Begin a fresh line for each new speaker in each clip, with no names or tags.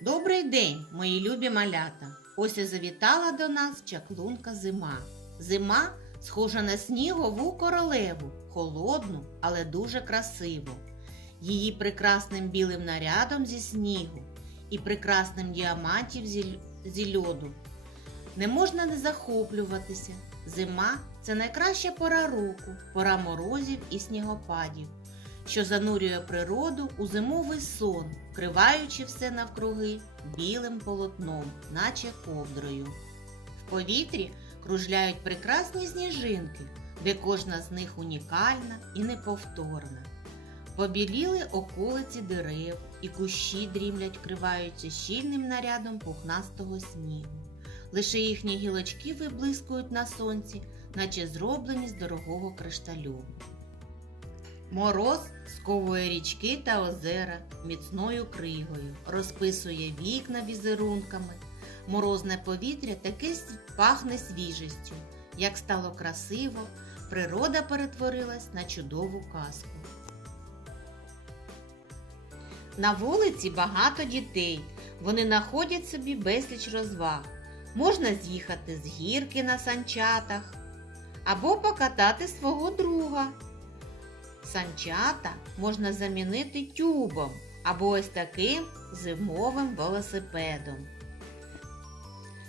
Добрий день, мої любі малята. Ось і завітала до нас чаклунка зима. Зима схожа на снігову королеву, холодну, але дуже красиву. Її прекрасним білим нарядом зі снігу і прекрасним діамантів зі, зі льоду. Не можна не захоплюватися. Зима це найкраща пора року, пора морозів і снігопадів що занурює природу у зимовий сон, вкриваючи все навкруги білим полотном, наче ковдрою. В повітрі кружляють прекрасні сніжинки, де кожна з них унікальна і неповторна. Побіліли околиці дерев, і кущі дрімлять, вкриваючи щільним нарядом пухнастого снігу. Лише їхні гілочки виблискують на сонці, наче зроблені з дорогого кришталю. Мороз сковує річки та озера міцною кригою, розписує вікна візерунками. Морозне повітря таке пахне свіжістю. Як стало красиво, природа перетворилась на чудову казку. На вулиці багато дітей. Вони знаходять собі безліч розваг. Можна з'їхати з гірки на санчатах або покатати свого друга. Санчата можна замінити тюбом або ось таким зимовим велосипедом.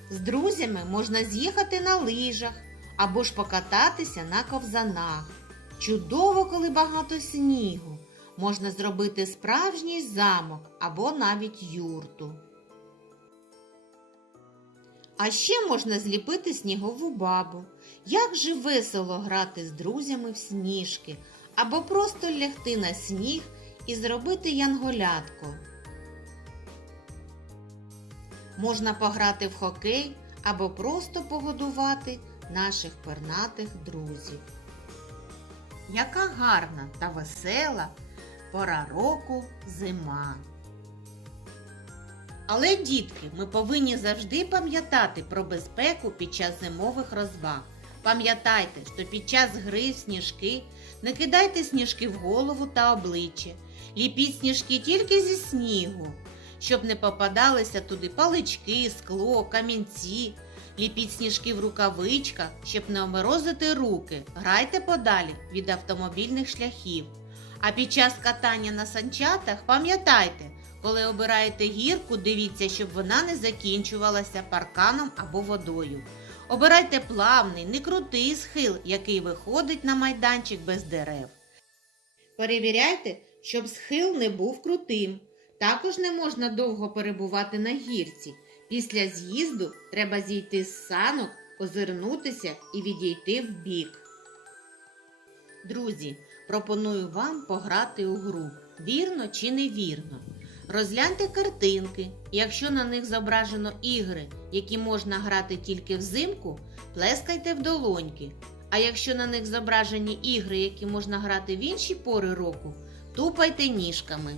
З друзями можна з'їхати на лижах або ж покататися на ковзанах. Чудово, коли багато снігу. Можна зробити справжній замок або навіть юрту. А ще можна зліпити снігову бабу. Як же весело грати з друзями в сніжки або просто лягти на сніг і зробити янголятко. Можна пограти в хокей або просто погодувати наших пернатих друзів. Яка гарна та весела пора року зима. Але, дітки, ми повинні завжди пам'ятати про безпеку під час зимових розваг. Пам'ятайте, що під час гри в сніжки не кидайте сніжки в голову та обличчя. Ліпіть сніжки тільки зі снігу, щоб не попадалися туди палички, скло, камінці. Ліпіть сніжки в рукавичках, щоб не оморозити руки. Грайте подалі від автомобільних шляхів. А під час катання на санчатах пам'ятайте, коли обираєте гірку, дивіться, щоб вона не закінчувалася парканом або водою. Обирайте плавний, не крутий схил, який виходить на майданчик без дерев. Перевіряйте, щоб схил не був крутим. Також не можна довго перебувати на гірці. Після з'їзду треба зійти з санок, озирнутися і відійти вбік. Друзі, пропоную вам пограти у гру вірно чи невірно. Розгляньте картинки. Якщо на них зображено ігри, які можна грати тільки взимку, плескайте в долоньки. А якщо на них зображені ігри, які можна грати в інші пори року, тупайте ніжками.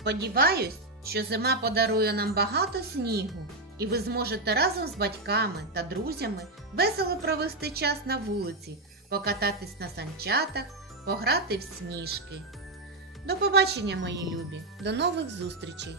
Сподіваюсь, що зима подарує нам багато снігу, і ви зможете разом з батьками та друзями весело провести час на вулиці, покататись на санчатах, пограти в сніжки. До побачення, мої любі! До нових зустрічей!